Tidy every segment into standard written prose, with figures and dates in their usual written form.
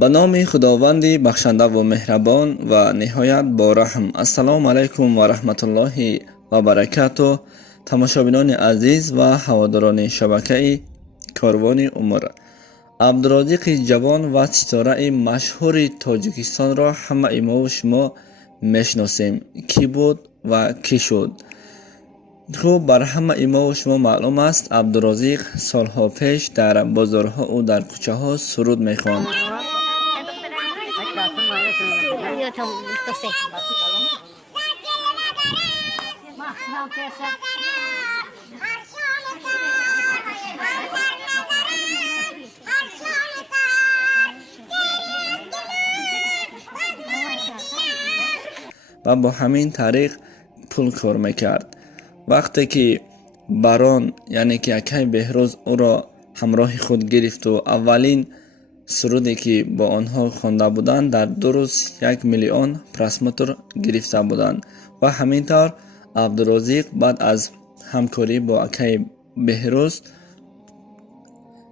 به نام خداوند بخشنده و مهربان و نهایت با رحم. السلام علیکم و رحمت الله و برکاته. تماشابینان عزیز و هواداران شبکه کاروان عمر، عبدالرازق جوان و ستاره مشهور تاجیکستان را همه ما و شما میشناسیم. کی بود و کی شد؟ خوب بر همه ما و شما معلوم است عبدالرازق سالها پیش در بازارها و در کوچه ها سرود میخواند. و با همین طریق پول کار میکرد. وقتی که باران یعنی که اکای بهروز او را همراه خود گرفت و اولین سرودی که با آنها خوانده بودند در 2 روز 1 میلیون پرسمتر گرفته بودند و همینطور عبدالرازق بعد از همکاری با اکای بهروز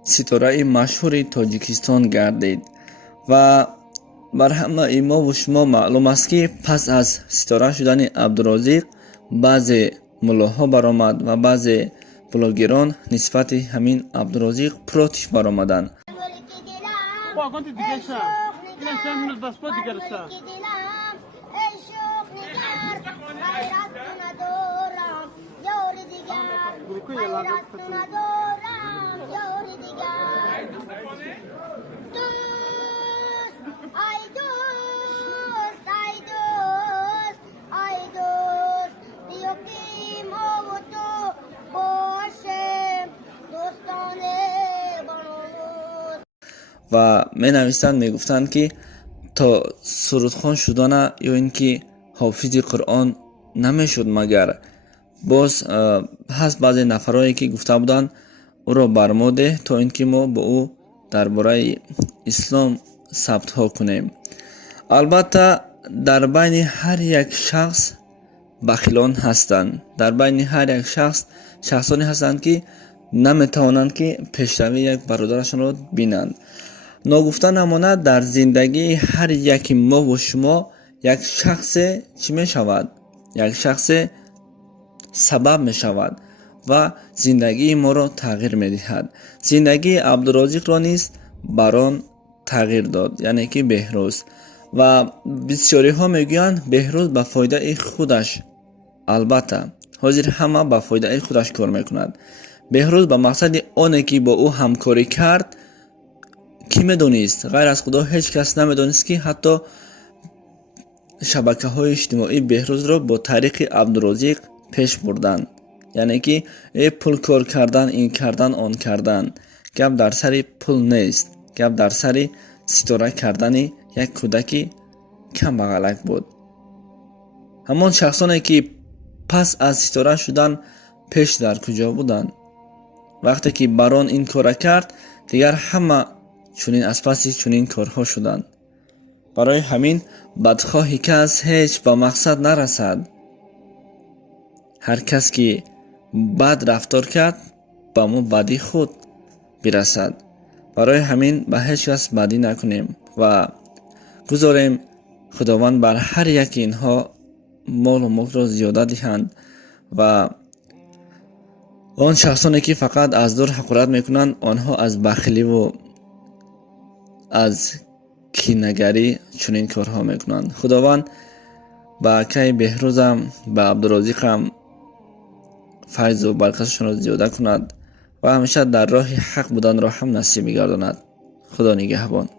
ستاره مشهور تاجیکستان گردید. و بر همه ما و شما معلوم است که پس از ستاره شدن عبدالرازق بعضی ملاها برآمد و بعضی بلاگران نسبت همین عبدالرازق پروتش برآمدند. و می نویستند می گفتند که تا سرودخوان شدن یا اینکه حافظ قرآن نمیشد، مگر باز هست بعضی نفرایی که گفته بودند او را برموده تا اینکه ما با او درباره اسلام ثبت ها کنیم. البته در بین هر یک شخص بخیلان هستند، در بین هر یک شخصانی هستند که نمیتوانند که پیشروی یک برادرشان را بینند. ناگفته نماند در زندگی هر یک ما و شما یک شخص چی می شود؟ یک شخص سبب می شود و زندگی ما را تغییر می دهد. زندگی عبدالرازق را نیز بران تغییر داد، یعنی که بهروز. و بسیاری ها می گویند بهروز به فایده خودش، البته حاضر همه به فایده خودش کار می کند. بهروز به مقصد آنه که با او همکاری کرد کی میدونست؟ غیر از خدا هیچ کس نمیدونست که حتی شبکه های اجتماعی بهروز را با طریق عبدالرازق پیش بردن، یعنی که پول کار کردن، این کردن آن کردن. گپ در سر پول نیست، گپ در سر ستاره کردن یک کودک کم بغلک بود. همان شخصانی که پس از ستاره شدن پیش در کجا بودند؟ وقتی که باران این کار کرد دیگر همه چونین از پس چونین کارها شدند. برای همین بدخواهی کس هیچ به مقصد نرسد. هر کس که بد رفتار کرد به ما بدی خود برسد. برای همین به هیچ کس بدی نکنیم و گذاریم خداوند بر هر یک اینها مال و ملک را زیاده دهند و آن شخصانی که فقط از دور حقارت میکنند آنها از بخیلی و از کینه‌گری چنین کارها میکنند. خداوند با اکای بهروزم به عبدالرازقم فیض و برکتشان را زیاده کند و همیشه در راه حق بودن را هم نصیب می‌گرداند. خدا نگهبان.